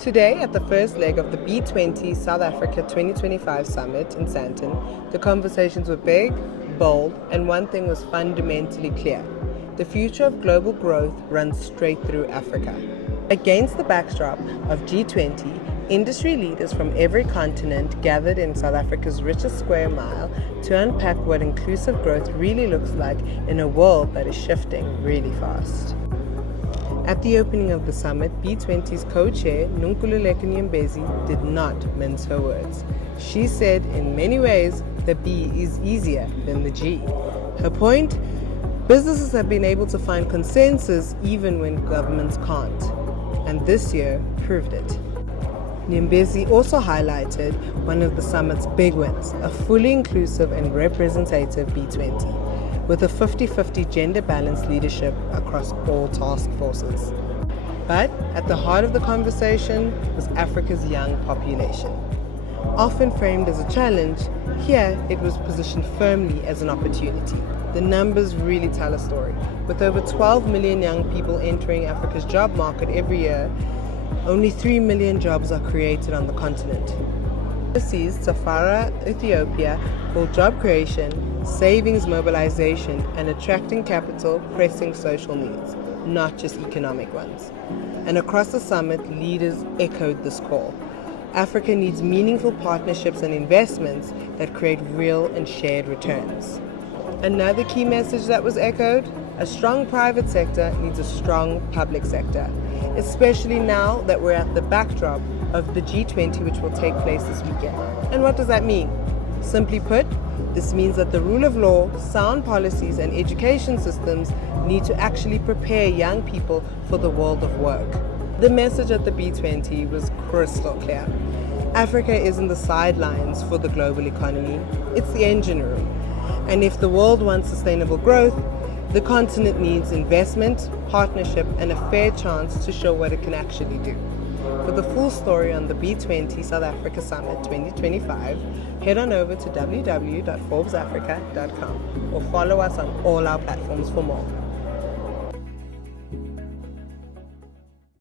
Today, at the first leg of the B20 South Africa 2025 Summit in Sandton, the conversations were big, bold, and one thing was fundamentally clear. The future of global growth runs straight through Africa. Against the backdrop of G20, industry leaders from every continent gathered in South Africa's richest square mile to unpack what inclusive growth really looks like in a world that is shifting really fast. At the opening of the summit, B20's co-chair, Nonkululeko Nyembezi, did not mince her words. She said, in many ways, the B is easier than the G. Her point? Businesses have been able to find consensus even when governments can't. And this year proved it. Nyembezi also highlighted one of the summit's big wins, a fully inclusive and representative B20. With a 50-50 gender-balanced leadership across all task forces. But at the heart of the conversation was Africa's young population. Often framed as a challenge, here it was positioned firmly as an opportunity. The numbers really tell a story. With over 12 million young people entering Africa's job market every year, only 3 million jobs are created on the continent. Overseas, Safara, Ethiopia, called job creation, savings mobilization, and attracting capital pressing social needs, not just economic ones. And across the summit, leaders echoed this call. Africa needs meaningful partnerships and investments that create real and shared returns. Another key message that was echoed: a strong private sector needs a strong public sector, especially now that we're at the backdrop of the G20, which will take place this weekend. And what does that mean? Simply put, this means that the rule of law, sound policies, and education systems need to actually prepare young people for the world of work. The message at the B20 was crystal clear. Africa isn't the sidelines for the global economy, it's the engine room. And if the world wants sustainable growth, the continent needs investment, partnership, and a fair chance to show what it can actually do. For the full story on the B20 South Africa Summit 2025, head on over to www.forbesafrica.com or follow us on all our platforms for more.